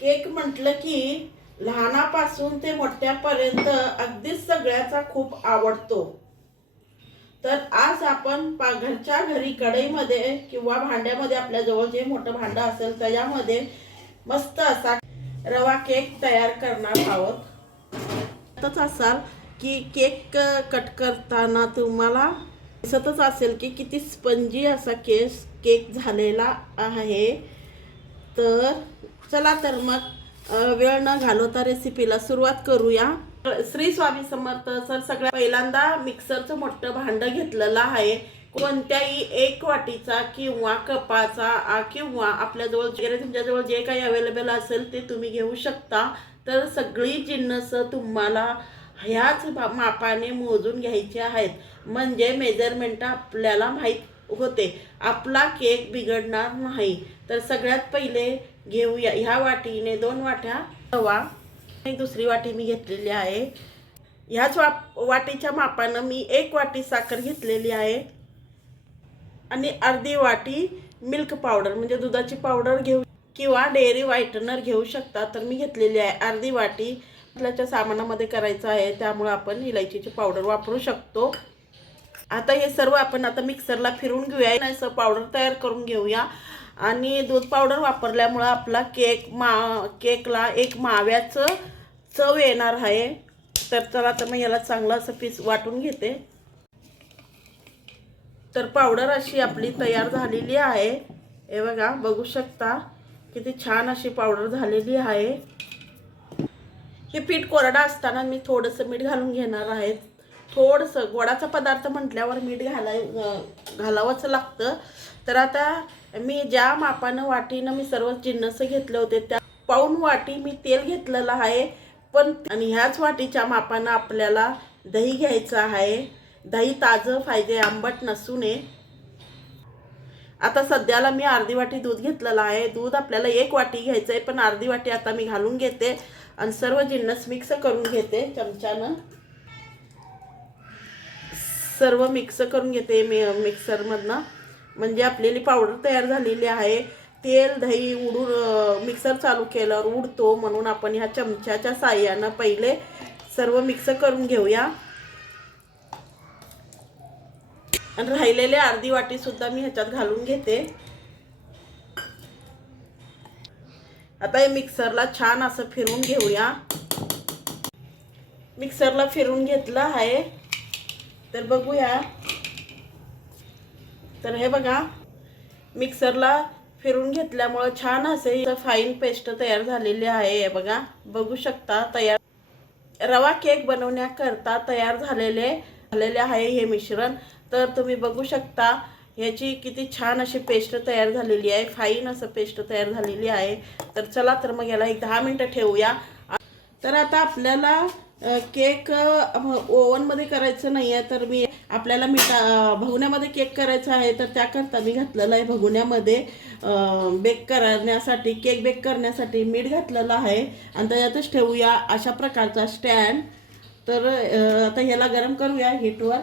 Cake म्हटलं की लहानापासून ते मोठ्यापर्यंत अगदीच सगळ्याचा खूप आवडतो. तर आज आपण घरच्या घरी कढईमध्ये किंवा भांड्यामध्ये आपल्याजवळ जे मोठं भांडं असेल त्याच्यामध्ये मस्त असा रवा केक तयार करणार आहोत. तसंच असाल की केक कट करताना तुम्हाला दिसतच असेल की किती स्पंजी असा केक झालेला आहे. तर चला तर मग वेळ न घालवता रेसिपीला सुरुवात करूया. श्री स्वामी समर्थ. सर सगळ्यात पहिल्यांदा मिक्सरचं मोठं भांडं घेतलेलं आहे. कोणत्याही एक वाटीचा किंवा कपाचा किंवा आपल्याजवळ तुमच्याजवळ जे काही अवेलेबल असेल ते तुम्ही घेऊ शकता. तर सगळी जिन्नस तुम्हाला ह्याच मापाने मोजून घ्यायचे आहेत, म्हणजे मेजरमेंट आपल्याला माहीत होते, आपला केक बिघडणार नाही. तर सगळ्यात पहिले घेऊया ह्या वाटीने 2 वाट्या रवा. एक दुसरी वाटी मी घेतलेली आहे. ह्याच वाटीच्या मापानं मी 1 वाटी साखर घेतलेली आहे आणि अर्धी वाटी मिल्क पावडर म्हणजे दुधाची पावडर घेऊ किंवा डेअरी व्हाइटनर घेऊ शकता. तर मी घेतलेली आहे अर्धी वाटी. आपल्याच्या सामानामध्ये करायचं आहे त्यामुळे आपण इलायचीची पावडर वापरू शकतो. आता हे सर्व आपण आता मिक्सरला फिरून घेऊया, असं पावडर तयार करून घेऊया. आणि दूध पावडर वापरल्यामुळं आपला केकला एक माव्याचं चव येणार आहे. तर चला तर मग याला चांगलं असं पीस वाटून घेते. तर पावडर अशी आपली तयार झालेली आहे. हे बघा, बघू शकता किती छान अशी पावडर झालेली आहे. हे पीठ कोरडा असताना मी थोडंसं मीठ घालून घेणार आहे. थोडंसं गोडाचा पदार्थ म्हटल्यावर मीठ घालावंच लागतं. तर आता मी ज्या मापानं वाटीनं मी सर्व जिन्नस घेतले होते त्या पाऊण वाटी मी तेल घेतलेलं आहे. पण आणि ह्याच वाटीच्या मापानं आपल्याला दही घ्यायचं आहे. दही ताजं पाहिजे, आंबट नसू नये. आता सध्याला मी अर्धी वाटी दूध घेतलेलं आहे. दूध आपल्याला 1 वाटी घ्यायचं आहे, पण अर्धी वाटी आता मी घालून घेते आणि सर्व जिन्नस मिक्स करून घेते चमच्यानं. सर्व मिक्स करून घेते मी मिक्सरमधनं, म्हणजे आपल्याली पावडर तयार झालेली आहे. तेल दही उडून मिक्सर चालू केल्यावर उडतो, म्हणून आपण ह्या चमच्याच्या साह्यानं पहिले सर्व मिक्स करून घेऊया. आणि राहिलेले अर्धी वाटी सुद्धा मी ह्याच्यात घालून घेते. आता हे मिक्सरला छान असं फिरून घेऊया. मिक्सरला फिरून घेतलं आहे. तर बघूया. तर हे बघा, मिक्सरला फिरून घेतल्यामुळे छान असे फाईन पेस्ट तयार झालेली आहे. हे बघा, बघू शकता. रवा केक बनवण्याकरता तयार झालेले आहे हे मिश्रण. तर तुम्ही बघू शकता ह्याची किती छान अशी पेस्ट तयार झालेली आहे, फाईन असं पेस्ट तयार झालेली आहे. तर चला तर मग याला एक 10 मिनिटं ठेवूया. तर आता आपल्याला केक ओव्हनमध्ये करायचं नाही आहे, तर मी आपल्याला भगुन्यामध्ये केक करायचा आहे. तर त्याकरता मी घातलेलं आहे भगुन्यामध्ये केक बेक करण्यासाठी मीठ घातलेलं आहे. आणि त्याच्यातच ठेवूया अशा प्रकारचा स्टँड. तर आता ह्याला गरम करूया हीटवर.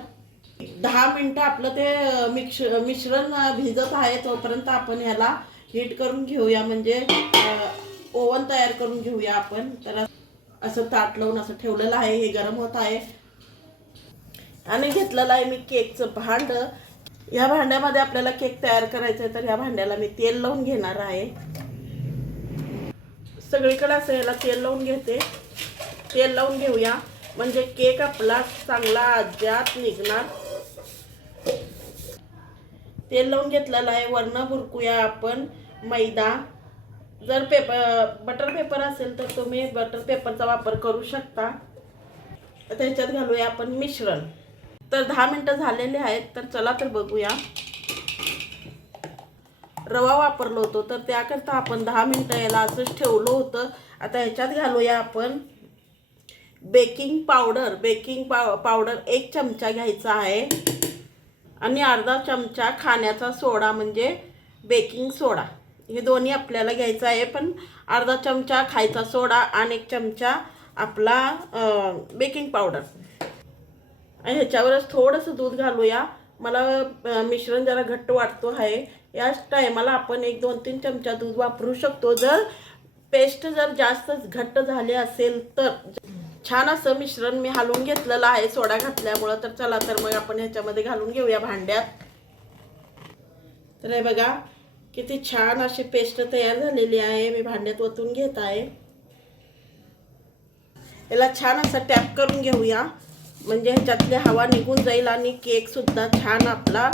10 मिनिटं आपलं ते मिश्रण भिजत आहे तोपर्यंत आपण ह्याला हीट करून घेऊया, म्हणजे ओव्हन तयार करून घेऊया आपण. तर असं ताट लावून असं ठेवलेलं आहे, हे गरम होत आहे. आणि घेतलेलं आहे मी केकचं भांडं. या भांड्यामध्ये आपल्याला केक तयार करायचं आहे. तर या भांड्याला मी तेल लावून घेणार आहे. सगळीकडे असं याला तेल लावून घेते. तेल लावून घेऊया, म्हणजे केक आपला चांगला अज्यात निघणार. तेल लावून घेतलेलं आहे. वरनं भुरकूया आपण मैदा. जर बटर पेपर असेल तर तुम्ही बटर पेपरचा वापर करू शकता. त्याच्यात घालूया आपण मिश्रण. तर 10 मिनिटं झालेले आहेत. तर चला तर बघूया. रवा वापरलो होतो तर त्याकरता आपण 10 मिनिटं याला असंच ठेवलं होतं. आता ह्याच्यात घालूया आपण बेकिंग पावडर 1 चमचा घ्यायचा आहे आणि अर्धा चमचा खाण्याचा सोडा म्हणजे बेकिंग सोडा. हे दोन्ही आपल्याला घ्यायचं आहे, पण अर्धा चमचा खायचा सोडा आणि 1 चमचा आपला बेकिंग पावडर. आणि ह्याच्यावरच थोडंसं दूध घालूया. मला मिश्रण जरा घट्ट वाटतो आहे. याच टायमाला आपण 1, 2, 3 चमचा दूध वापरू शकतो. जर पेस्ट जर जास्त घट्ट झाली असेल तर छान असं मिश्रण मी हलवून घेतलेलं आहे सोडा घातल्यामुळं. तर चला तर मग आपण ह्याच्यामध्ये घालून घेऊया भांड्यात. तर हे बघा किती छान अशी पेस्ट तयार झालेली आहे. मी भांड्यात ओतून घेत आहे. याला छान असं टॅप करून घेऊया म्हणजे ह्याच्यातली हवा निघून जाईल आणि केक सुद्धा छान आपला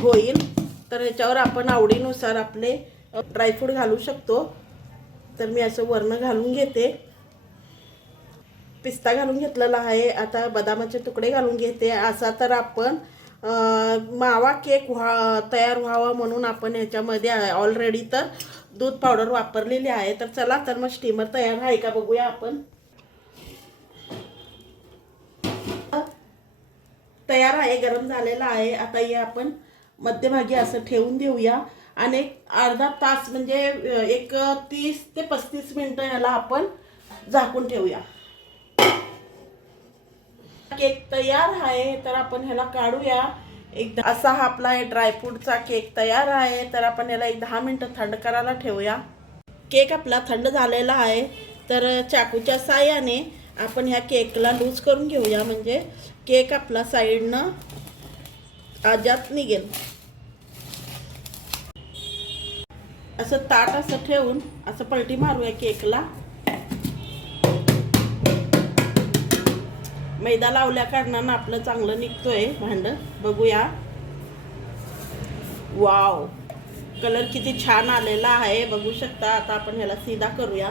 होईल. तर ह्याच्यावर आपण आवडीनुसार आपले ड्रायफ्रूट घालू शकतो. तर मी असं वरनं घालून घेते. पिस्ता घालून घेतलेला आहे. आता बदामाचे तुकडे घालून घेते. असा तर आपण मावा केक तयार व्हावा म्हणून आपण ह्याच्यामध्ये ऑलरेडी तर दूध पावडर वापरलेली आहे. तर चला तर मग स्टीमर तयार आहे का बघूया आपण. तयार आहे, गरम झालेला आहे. आता हे आपण मध्यभागी असं ठेवून देऊया आणि अर्धा तास म्हणजे एक 30 ते 35 मिनिटं याला आपण झाकून ठेवूया. केक तयार आहे. तर आपण ह्याला काढूया. एकदा असा हा आपला ड्रायफ्रूटचा केक तयार आहे. तर आपण याला एक 10 मिनिटं थंड करायला ठेवूया. केक आपला थंड झालेला आहे. तर चाकूच्या साहाय्याने आपण ह्या केकला लूज करून घेऊया म्हणजे केक आपला साईडनं आजात निघेल. असं ताट असं ठेवून असं पलटी मारूया केकला. मैदा लावल्या कारणानं आपलं चांगलं निघतोय भांड. बघूया. वाव, कलर किती छान आलेला आहे बघू शकता. आता आपण ह्याला सीधा करूया.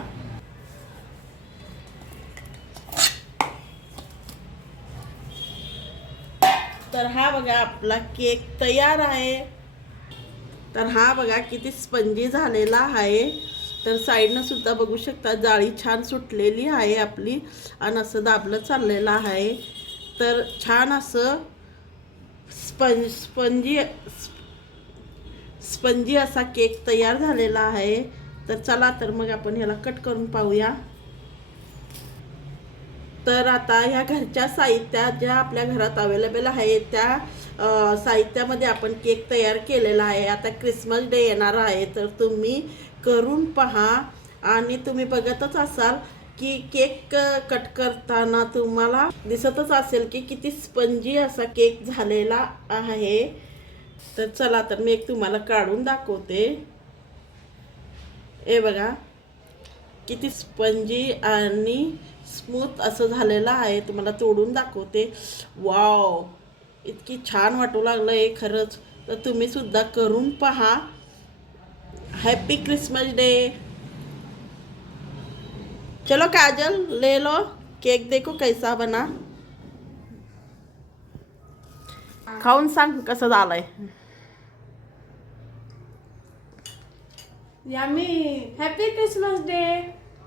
तर हा बघा आपला केक तयार आहे. तर हा बघा किती स्पंजी झालेला आहे. तर साईडनं सुद्धा बघू शकता जाळी छान सुटलेली आहे आपली आणि असं दाबलं चाललेलं आहे. तर छान असं स्पंजी असा केक तयार झालेला आहे. तर चला तर मग आपण ह्याला कट करून पाहूया. तर आता ह्या घरच्या साहित्यात ज्या आपल्या घरात अवेलेबल आहे त्या साहित्यामध्ये आपण केक तयार केलेला आहे. आता क्रिसमस डे येणार आहे तर तुम्ही करून पहा आणि तुम्ही बघतच असाल की केक कट करताना तुम्हाला दिसतच असेल की किती स्पंजी असा केक झालेला आहे. तर चला तर मी एक तुम्हाला काढून दाखवते. हे बघा किती स्पंजी आणि स्मूथ असं झालेलं आहे. तुम्हाला तोडून दाखवते. वाव, इतकी छान वाटू लागलं आहे खरंच. तर तुम्ही सुद्धा करून पहा. Happy Christmas day. चलो काजल ले लो केक, देखो कैसा बना. खाऊन सांग कसं झालंय. यम्मी. Happy Christmas day.